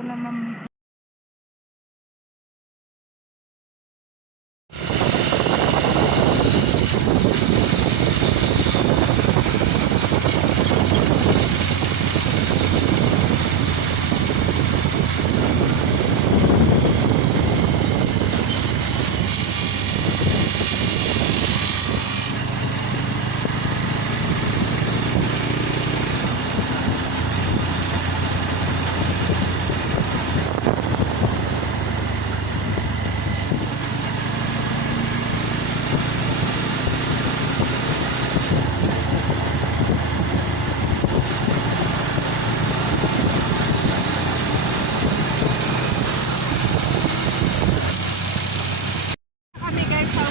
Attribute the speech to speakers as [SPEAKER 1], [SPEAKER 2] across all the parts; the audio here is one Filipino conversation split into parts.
[SPEAKER 1] Dito naman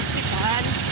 [SPEAKER 1] ospital.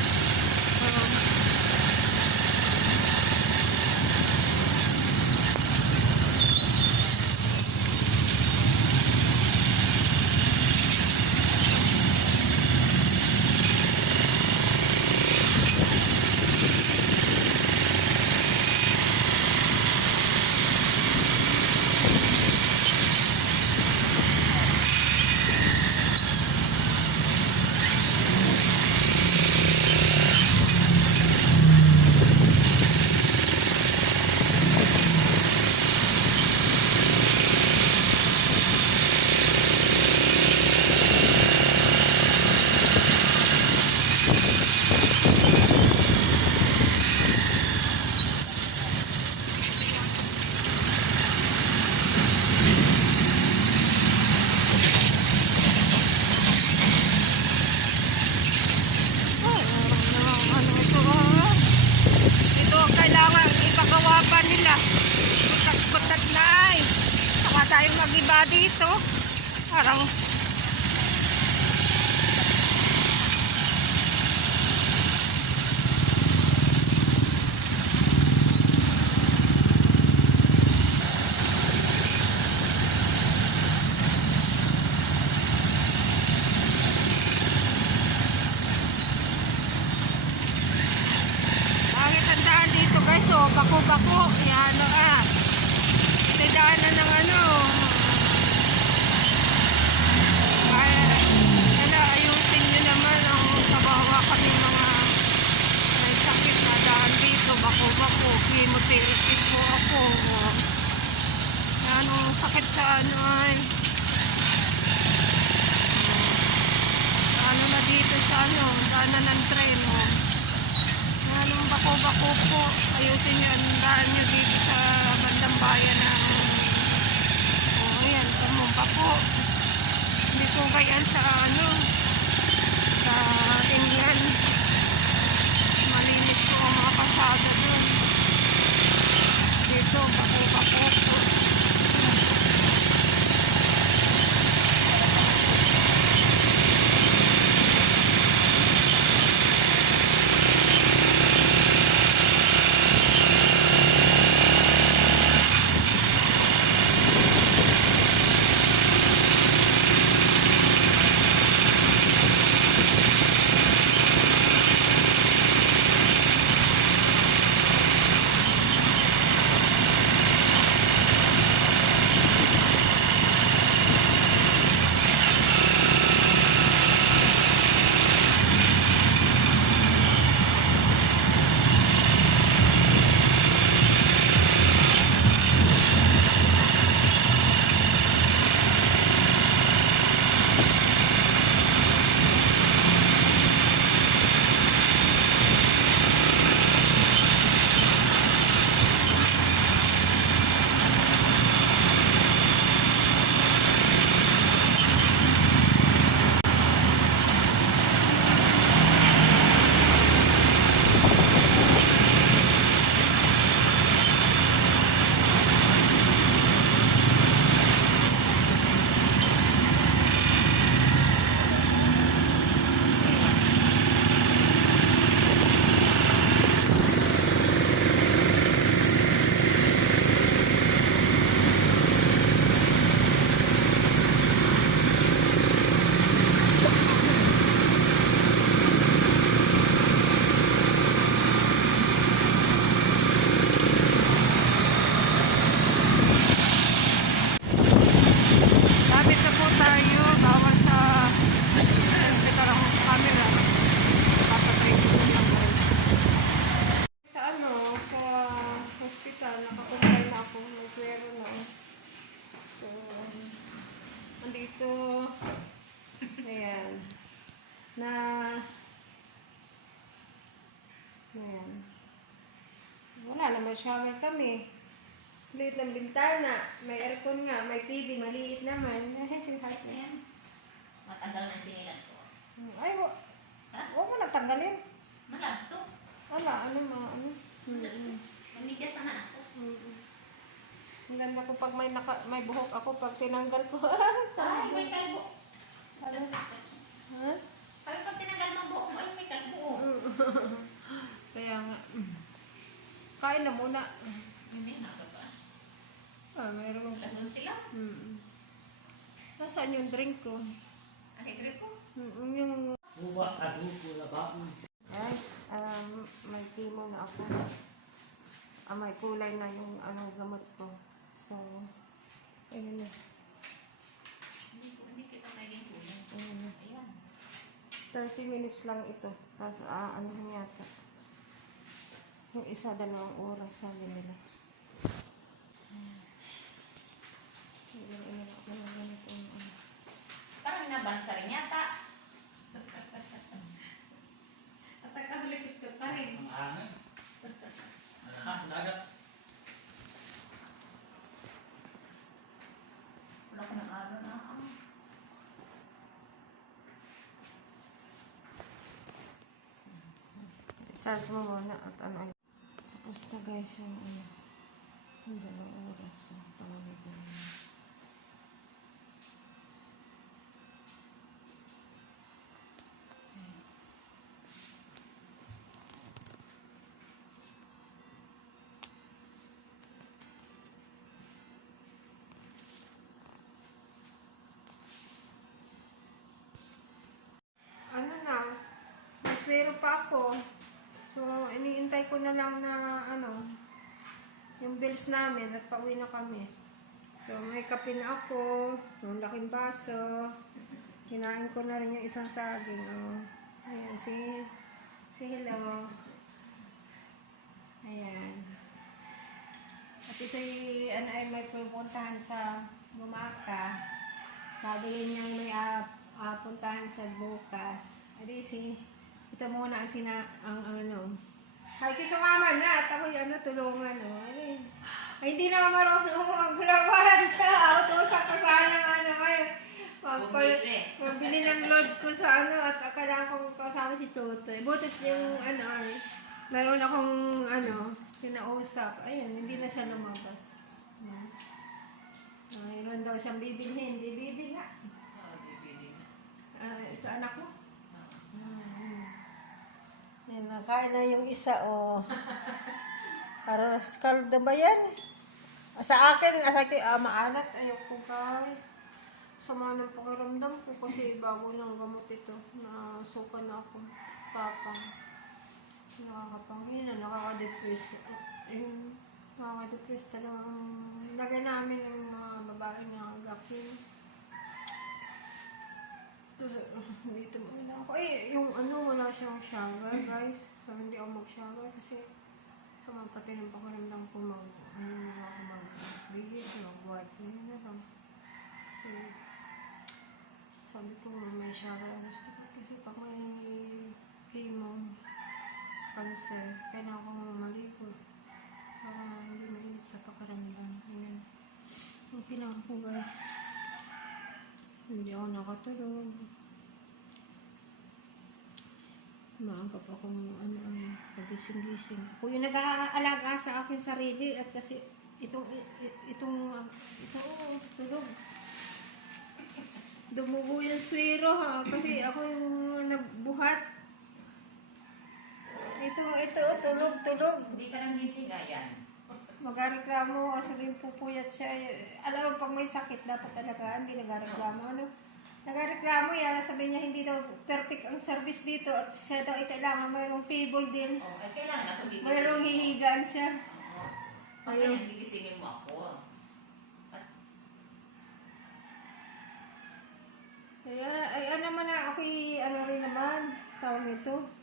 [SPEAKER 1] Tayo mag-iba dito. Parang Bakit ang dito guys? Oh, bako-bako. Yan o ah. Daanan ng ano. Kaya ayusin nyo naman ang kabawa kami mga may sakit na daan dito. Bako-bako. Chemotherapy po ako. Oh. Ano, sakit sa ano ay. Ano na dito sa ano, daanan ng tren. Oh. Anong bako-bako po. Ayusin nyo ang daan nyo dito sa bandang bayan na oh, ayan, tamong bako. Po kayan sa ano sa Indian. Malinis po ang mga pasada doon. Dito, bako-bako po. shower kami. Liit ng bintana. May aircon nga. May TV. Maliit naman.
[SPEAKER 2] Ayan. Matagal na sinilas ko.
[SPEAKER 1] Ay, wa-
[SPEAKER 2] Ha?
[SPEAKER 1] huwag mo nang tanggalin.
[SPEAKER 2] Malabto.
[SPEAKER 1] Wala, ano mga ano. Mm-mm.
[SPEAKER 2] Mamigas naman ako.
[SPEAKER 1] Mm-mm. Ang ganda ko pag may, naka, may buhok ako, pag tinanggal ko.
[SPEAKER 2] Ay, may kalbo.
[SPEAKER 1] Ano? Ha?
[SPEAKER 2] Sabi pag tinagal mo buhok mo, ay may kalbo.
[SPEAKER 1] Kaya nga. mm. Kain na muna.
[SPEAKER 2] Hindi nga ba?
[SPEAKER 1] Ah, mayroon
[SPEAKER 2] 11 sila.
[SPEAKER 1] Mm. Nasaan yung drink ko?
[SPEAKER 2] Ang igre ko.
[SPEAKER 1] Mm, yung...
[SPEAKER 3] Ubas at huko na ba?
[SPEAKER 1] Ay, um, may chemo na ako. Ah, may kulay na yung ano, gamot ko. So, ayun na.
[SPEAKER 2] Hindi ko, hindi kita naging tulong.
[SPEAKER 1] Ayun na.
[SPEAKER 2] Ayan.
[SPEAKER 1] 30 minutes lang ito. Tapos, ah, ano yata. Yung isa, dalawang oras, sabi nila. Ayun, ayun, ako na ganito yung ano.
[SPEAKER 2] Parang nabasa rin yata. Napagkahulikot ka pa rin.
[SPEAKER 3] Ang hangin. Ha, nagat.
[SPEAKER 2] Wala ko ng araw na ako.
[SPEAKER 1] Charge mo muna at ano. Tapos na guys yung ano. Yung dalawang oras. Tawagin ko na. Ano na, maswero pa ako. Ko na lang na ano, yung bills namin at pauwi na kami. So, may kape na ako, yung laking baso. Kinain ko na rin yung isang saging. Oh. Ayan, si, si Hello. Ayan. At ito ano ay may pupuntahan sa Gumaka. Sabi niya may uh, puntahan sa bukas. Edi si, ito muna ang sina, ang ano. Ko sumama na at ako yung ano, tulungan. Oh. Edi, ay, hindi na marunong maglabas. Autusan ko sana ano ay. Magpal-
[SPEAKER 2] Bumili.
[SPEAKER 1] Mabili ng load ko sa ano at akala ko kasama si Totoy. Butit yung ano ay, meron akong ano, sinausap. Ayun, hindi na siya lumabas. Yan. Mayroon daw siyang bibilhin. Hindi nga.
[SPEAKER 2] Bibili na.
[SPEAKER 1] Ah, sa anak ko. Yan, nakain na yung isa, oh. Aras kaldo ba yan? Ah, Sa akin, ah, sa akin, ah, maalat. Ayoko guys. Sama ng pakiramdam ko kasi bago lang gamot ito. Nasuka na ako. Papa. Nakakapangina, nakaka-depress. Yung nakaka-depress talagang lagay namin yung mga babae na vacuum. Dito mo na ako. Eh, yung ano, wala siyang shower, guys. So, hindi ako mag-shower kasi sa mga pati ng pakiramdam ko mag, ano na ako mag-bigis, mag-wipe. Yun na lang. Kasi, sabi ko nga may shower gusto ko. Kasi pag may chemo, cancer, kailangan ko maligo. Para hindi mainit sa pakiramdam. Ayan. Ang pinaka ko, guys. Hindi ako nakatulog. Maaga pa akong ano, ano, pagising-gising. Ako yung nag-aalaga sa akin sarili at kasi itong, itong, ito, tulog. Dumugo yung swero ha, kasi ako yung nagbuhat. Ito, ito, tulog, tulog.
[SPEAKER 2] Hindi ka nang gising, ayan.
[SPEAKER 1] Magareklamo, sabihin pupuyat siya. Alam mo, pag may sakit, dapat talaga, hindi nagareklamo. Ano? Nagareklamo yan, sabi niya hindi daw perfect ang service dito at siya daw ay kailangan mayroong table din.
[SPEAKER 2] Oh, ay kailangan ako gigising.
[SPEAKER 1] Mayroong hihigaan siya.
[SPEAKER 2] Oo. Pag ganyan, gigisingin mo ako.
[SPEAKER 1] Kaya, ay ano naman na, ako'y ano rin naman, tawag nito.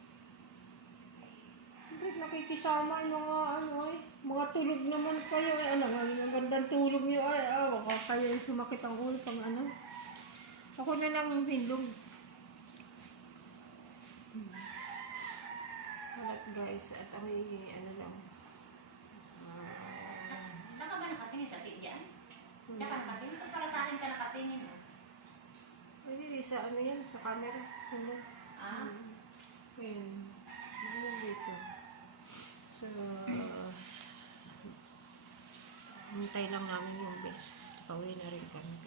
[SPEAKER 1] Nakikisama yung mga ano eh, mga tulog naman kayo eh, ano, ang gandang tulog niyo ay, ah, baka kayo yung sumakit ang ulo pang ano. Ako na lang ang hindog. Hmm. Alright guys, at ako'y ano lang,
[SPEAKER 2] nakatingin sa tiyan.
[SPEAKER 1] Hmm.
[SPEAKER 2] Tsaka nakatingin. Kung para sa akin ka nakatingin. oh.
[SPEAKER 1] Pwede di sa ano yan, sa camera. Ano?
[SPEAKER 2] Ah,
[SPEAKER 1] Ayun. Ayun dito. So, hintay lang namin yung best. Pauwi na rin kami.